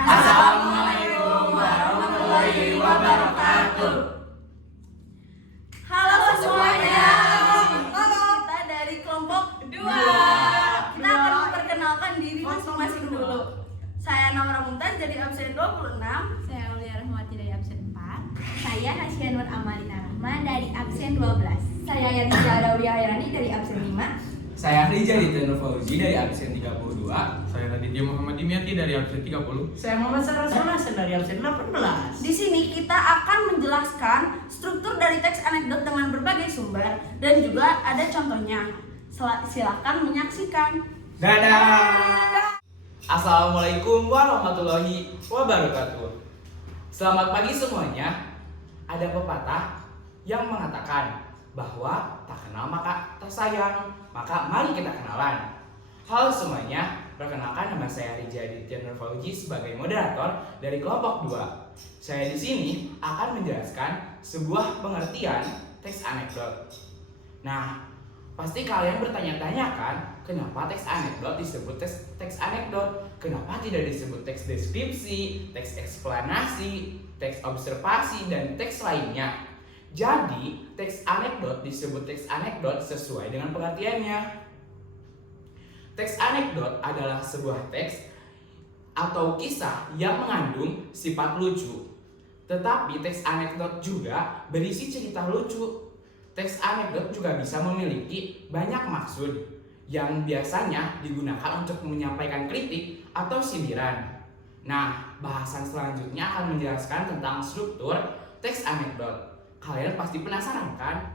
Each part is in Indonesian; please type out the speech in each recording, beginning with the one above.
Assalamualaikum warahmatullahi wabarakatuh. Halo semuanya. Kita dari kelompok 2. Kita akan memperkenalkan diri masing-masing dulu. Saya Naura Mumtaz dari absen 26. Saya Aulia Rahmawati dari absen 4. Saya Hasya Nur Amalina Rahma dari absen 12. Saya Yanisha Adawiya Hairani dari absen 5. Saya Rija Diteno Fauzi dari absen 32. Saya Raditya Muhammad Dimyati dari absen 30. Saya Muhammad Saraswan Hasan dari absen 18. Di sini kita akan menjelaskan struktur dari teks anekdot dengan berbagai sumber dan juga ada contohnya. Silakan menyaksikan. Dadah. Assalamualaikum warahmatullahi wabarakatuh. Selamat pagi semuanya. Ada pepatah yang mengatakan bahwa tak kenal maka tak sayang, maka mari kita kenalan. Halo semuanya, perkenalkan nama saya Rija Diteno Fauzi sebagai moderator dari kelompok 2. Saya di sini akan menjelaskan sebuah pengertian teks anekdot. Nah, pasti kalian bertanya-tanya kan, kenapa teks anekdot disebut teks anekdot? Kenapa tidak disebut teks deskripsi, teks eksplanasi, teks observasi, dan teks lainnya? Jadi, teks anekdot disebut teks anekdot sesuai dengan pengertiannya. Teks anekdot adalah sebuah teks atau kisah yang mengandung sifat lucu. Tetapi teks anekdot juga berisi cerita lucu. Teks anekdot juga bisa memiliki banyak maksud yang biasanya digunakan untuk menyampaikan kritik atau sindiran. Nah, bahasan selanjutnya akan menjelaskan tentang struktur teks anekdot. Kalian pasti penasaran kan?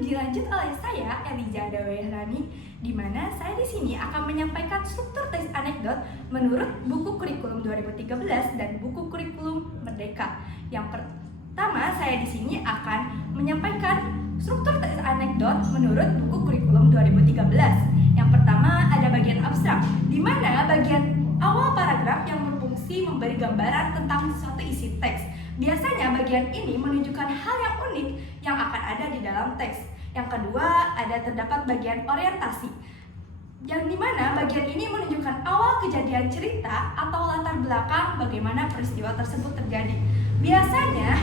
Dilanjut oleh saya Elijah Adawiya Hairani, di mana saya di sini akan menyampaikan struktur teks anekdot menurut buku kurikulum 2013 dan buku kurikulum Merdeka. Yang pertama, saya di sini akan menyampaikan struktur teks anekdot menurut buku kurikulum 2013. Yang pertama ada bagian abstrak, di mana bagian awal paragraf yang berfungsi memberi gambaran tentang suatu isi teks. Biasanya bagian ini menunjukkan hal yang unik yang akan ada di dalam teks. Yang kedua, ada terdapat bagian orientasi, yang dimana bagian ini menunjukkan awal kejadian cerita atau latar belakang bagaimana peristiwa tersebut terjadi. Biasanya,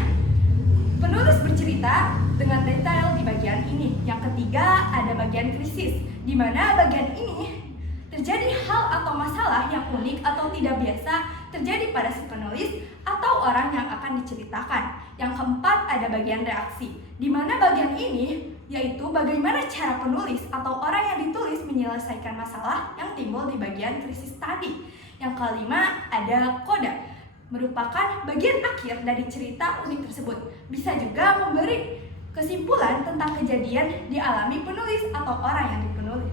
penulis bercerita dengan detail di bagian ini. Yang ketiga, ada bagian krisis, di mana bagian ini terjadi hal atau masalah yang unik atau tidak biasa terjadi pada si penulis atau orang yang akan diceritakan. Yang keempat, ada bagian reaksi, di mana bagian ini yaitu bagaimana cara penulis atau orang yang ditulis menyelesaikan masalah yang timbul di bagian krisis tadi. Yang kelima, ada koda, merupakan bagian akhir dari cerita unik tersebut. Bisa juga memberi kesimpulan tentang kejadian dialami penulis atau orang yang dipenulis.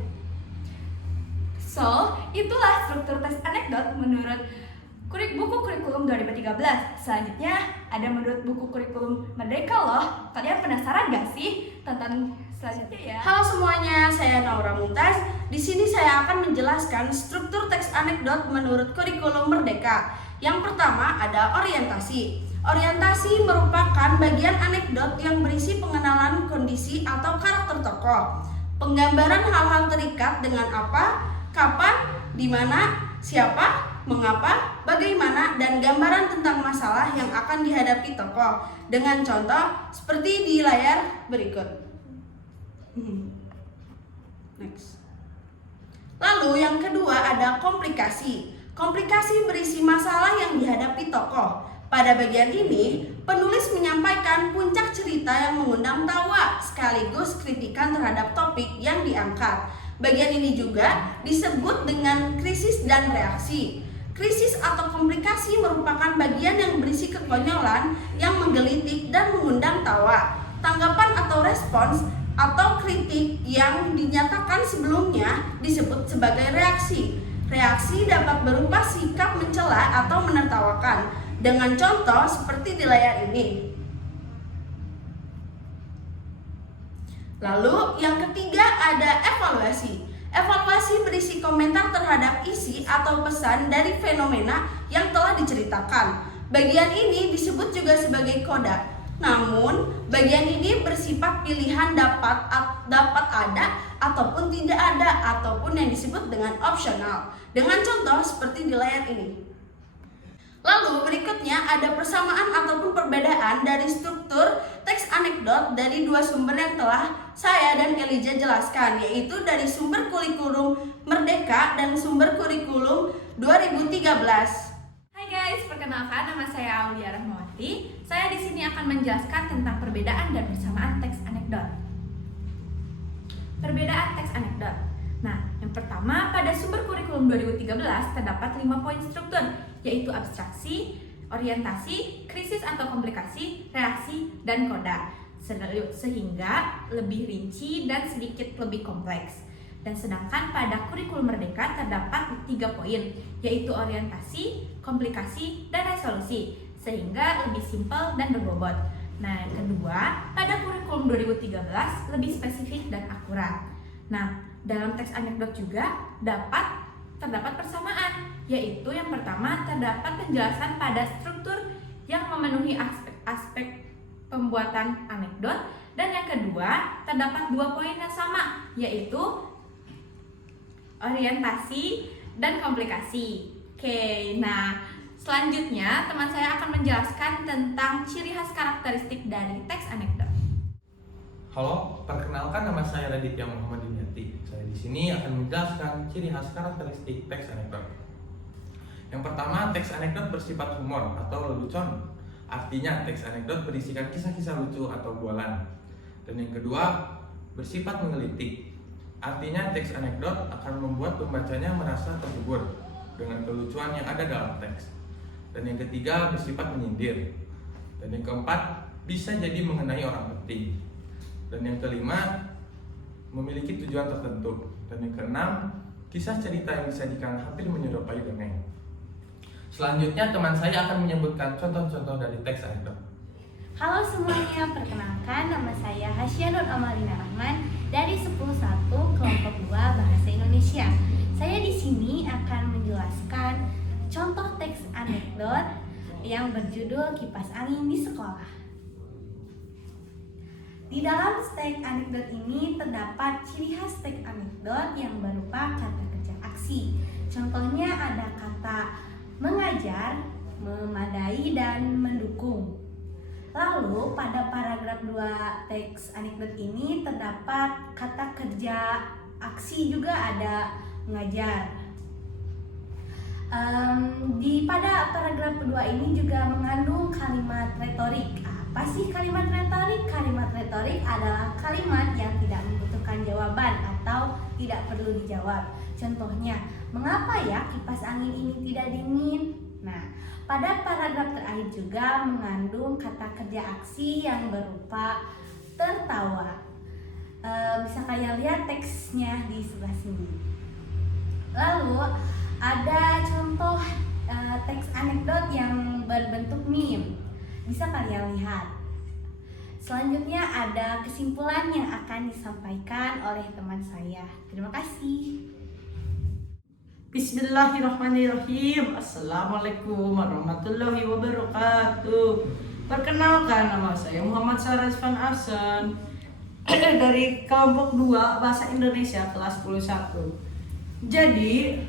So, itulah struktur teks anekdot menurut buku kurikulum 2013. Selanjutnya ada menurut buku kurikulum Merdeka loh. Kalian penasaran gak sih tentang selanjutnya ya? Halo semuanya, saya Naura Mumtaz. Di sini saya akan menjelaskan struktur teks anekdot menurut kurikulum Merdeka. Yang pertama ada orientasi. Orientasi merupakan bagian anekdot yang berisi pengenalan kondisi atau karakter tokoh, penggambaran hal-hal terikat dengan apa, kapan, di mana, siapa, mengapa, bagaimana, dan gambaran tentang masalah yang akan dihadapi tokoh dengan contoh seperti di layar berikut. Next. Lalu yang kedua ada komplikasi. Komplikasi berisi masalah yang dihadapi tokoh. Pada bagian ini, penulis menyampaikan puncak cerita yang mengundang tawa sekaligus kritikan terhadap topik yang diangkat. Bagian ini juga disebut dengan krisis dan reaksi. Krisis atau komplikasi merupakan bagian yang berisi kekonyolan yang menggelitik dan mengundang tawa. Tanggapan atau respons atau kritik yang dinyatakan sebelumnya disebut sebagai reaksi. Reaksi dapat berupa sikap mencela atau menertawakan, dengan contoh seperti di layar ini. Lalu yang ketiga ada evaluasi. Evaluasi berisi komentar terhadap isi atau pesan dari fenomena yang telah diceritakan. Bagian ini disebut juga sebagai koda. Namun, bagian ini bersifat pilihan dapat ada ataupun tidak ada, ataupun yang disebut dengan opsional. Dengan contoh seperti di layar ini. berikutnya ada persamaan ataupun perbedaan dari struktur teks anekdot dari dua sumber yang telah saya dan Elijah jelaskan, yaitu dari sumber kurikulum Merdeka dan sumber kurikulum 2013. Hai guys, perkenalkan nama saya Aulia Rahmawati. Saya di sini akan menjelaskan tentang perbedaan dan persamaan teks anekdot. Perbedaan teks anekdot. Nah, yang pertama, pada sumber kurikulum 2013 terdapat 5 poin struktur, yaitu abstraksi, orientasi, krisis atau komplikasi, reaksi, dan koda, sehingga lebih rinci dan sedikit lebih kompleks. Dan sedangkan pada kurikulum Merdeka terdapat 3 poin, yaitu orientasi, komplikasi, dan resolusi, sehingga lebih simpel dan berbobot. Nah, yang kedua, pada kurikulum 2013 lebih spesifik dan akurat. Nah, dalam teks anekdot juga terdapat persamaan, yaitu yang pertama terdapat penjelasan pada struktur yang memenuhi aspek-aspek pembuatan anekdot, dan yang kedua terdapat 2 poin yang sama, yaitu orientasi dan komplikasi. Oke, nah selanjutnya teman saya akan menjelaskan tentang ciri khas karakteristik dari teks anekdot. Halo, perkenalkan nama saya Raditya Muhammad Dimyati. Saya di sini akan menjelaskan ciri khas karakteristik teks anekdot. Yang pertama, teks anekdot bersifat humor atau lelucon. Artinya, teks anekdot berisikan kisah-kisah lucu atau bualan. Dan yang kedua, bersifat menggelitik. Artinya, teks anekdot akan membuat pembacanya merasa terhibur dengan kelucuan yang ada dalam teks. Dan yang ketiga, bersifat menyindir. Dan yang keempat, bisa jadi mengenai orang penting. Dan yang kelima, memiliki tujuan tertentu. Dan yang keenam, kisah cerita yang disajikan hampir menyerupai dongeng. Selanjutnya, teman saya akan menyebutkan contoh-contoh dari teks anekdot. Halo semuanya, perkenalkan nama saya Hasya Nur Amalina Rahman dari 101 kelompok 2 Bahasa Indonesia. Saya di sini akan menjelaskan contoh teks anekdot yang berjudul Kipas Angin di Sekolah. Di dalam teks anekdot ini terdapat ciri khas teks anekdot yang berupa kata kerja aksi. Contohnya ada kata mengajar, memadai, dan mendukung. Lalu pada paragraf 2 teks anekdot ini terdapat kata kerja aksi juga ada mengajar. Pada paragraf kedua ini juga mengandung kalimat retorik. Apa sih kalimat retorik? Kalimat retorik adalah kalimat yang tidak membutuhkan jawaban atau tidak perlu dijawab. Contohnya, mengapa ya kipas angin ini tidak dingin? Nah, pada paragraf terakhir juga mengandung kata kerja aksi yang berupa tertawa. Bisa kalian lihat teksnya di sebelah sini. Lalu ada contoh teks anekdot yang berbentuk meme. Bisa kalian lihat. Selanjutnya ada kesimpulan yang akan disampaikan oleh teman saya. Terima kasih. Bismillahirrahmanirrahim. Assalamualaikum warahmatullahi wabarakatuh. Perkenalkan, nama saya Muhammad Sarazvan Ahsan dari kelompok 2 Bahasa Indonesia kelas 11. Jadi,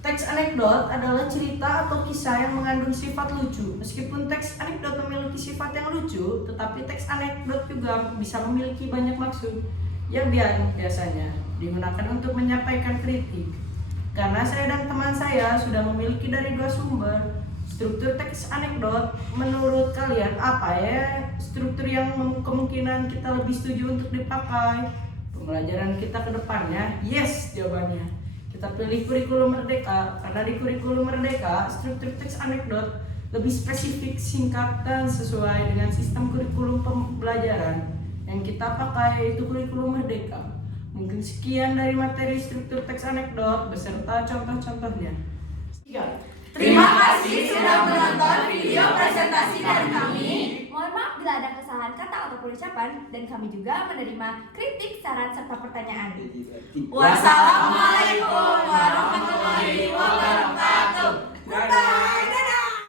teks anekdot adalah cerita atau kisah yang mengandung sifat lucu. Meskipun teks anekdot memiliki sifat yang lucu, tetapi teks anekdot juga bisa memiliki banyak maksud yang biasanya digunakan untuk menyampaikan kritik. Karena saya dan teman saya sudah memiliki dari 2 sumber struktur teks anekdot, menurut kalian apa ya struktur yang kemungkinan kita lebih setuju untuk dipakai pembelajaran kita ke depannya? Yes, jawabannya. Kita pilih kurikulum Merdeka karena di kurikulum Merdeka struktur teks anekdot lebih spesifik, singkat, dan sesuai dengan sistem kurikulum pembelajaran yang kita pakai, itu kurikulum Merdeka. Mungkin sekian dari materi struktur teks anekdot beserta contoh-contohnya. Terima kasih sudah menonton video presentasi dari kami. Mohon maaf bila ada kesalahan kata ataupun ucapan, dan kami juga menerima kritik, saran, serta pertanyaan. Wassalamualaikum warahmatullahi wabarakatuh. Goodbye.